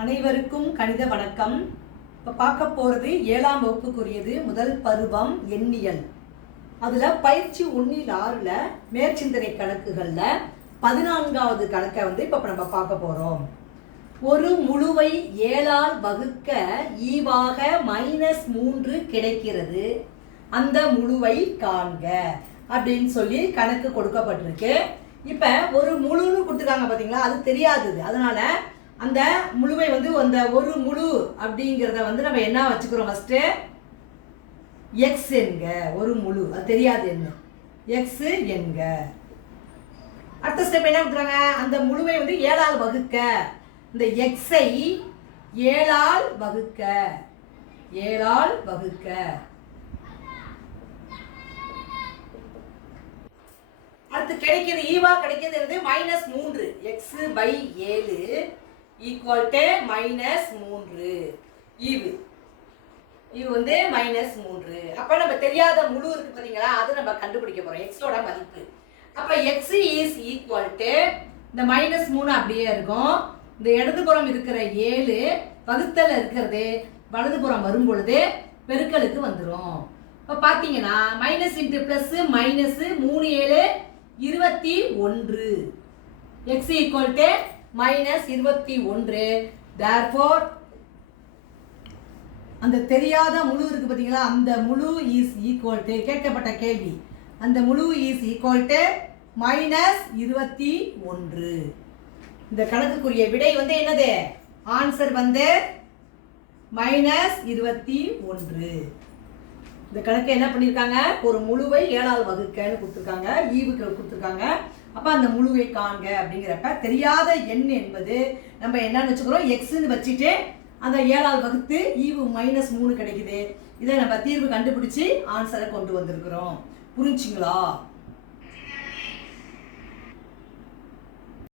அனைவருக்கும் கணித வணக்கம். இப்போ பார்க்க போகிறது 7ஆம் வகுப்புக்குரியது முதல் பருவம் எண்ணியல். அதில் பயிற்சி 1/6 மேற்சிந்தனை கணக்குகளில் 14வது கணக்கை இப்போ நம்ம பார்க்க போகிறோம். ஒரு முழுவை 7ஆல் வகுக்க ஈவாக -3 கிடைக்கிறது, அந்த முழுவை காண்க அப்படின்னு சொல்லி கணக்கு கொடுக்கப்பட்டிருக்கு. இப்போ ஒரு முழுன்னு கொடுத்துருக்காங்க பார்த்தீங்களா, அது தெரியாதது. அதனால அந்த முழுவை அந்த ஒரு முழு அப்படிங்கிறத நம்ம என்ன வச்சுக்கிறோம், ஃபஸ்ட்டு எக்ஸ் என்க. ஒரு முழு அது தெரியாது, என்ன எக்ஸ் என்க. அடுத்த ஸ்டெப் என்ன கொடுக்குறாங்க, அந்த முழுவை 7ஆல் வகுக்க. இந்த எக்ஸை 7ஆல் வகுக்க, 7ஆல் வகுக்க. அடுத்து கிடைக்கிறது ஈவா கிடைக்கிறது -3. x/7 equal to -3. ஈவு -3. அப்ப நம்ம தெரியாத முழு இருக்கு பாத்தீங்களா, அது நம்ம கண்டுபிடிக்க போறோம், எக்ஸோட மதிப்பு. அப்ப x இஸ் ஈக்குவல் டு இந்த -3 அப்படியே இருக்கும். இந்த இடதுபுறம் இருக்கிற 7 வகுத்தல இருக்கிறது வலதுபுறம் வரும் பொழுது பெருக்கலுக்கு வந்துடும். இப்ப பாத்தீங்கன்னா minus into plus minus 3 7 21. x equal to -21. therefore அந்த தெரியாத முழு இருக்கு பாத்தீங்களா, அந்த முழு is equal to, கேட்கப்பட்ட கேள்வி, அந்த முழு is equal to -21. இந்த கணக்குக்குரிய விடை என்னது, ஆன்சர் -21. இந்த கணக்கு என்ன பண்ணியிருக்காங்க, ஒரு முழுவை 7ஆல் வகுக்கன்னு கொடுத்துருக்காங்க, ஈவுக்கு கொடுத்துருக்காங்க. அப்போ அந்த முழுவை காண்க அப்படிங்கிறப்ப தெரியாத எண் என்பது நம்ம என்னன்னு வச்சுக்கிறோம், எக்ஸ்ன்னு வச்சுட்டு அந்த 7ஆல் வகுத்து ஈவு -3 கிடைக்குது. இதை நம்ம தீர்வு கண்டுபிடிச்சி ஆன்சரை கொண்டு வந்திருக்கிறோம். புரிஞ்சுங்களா?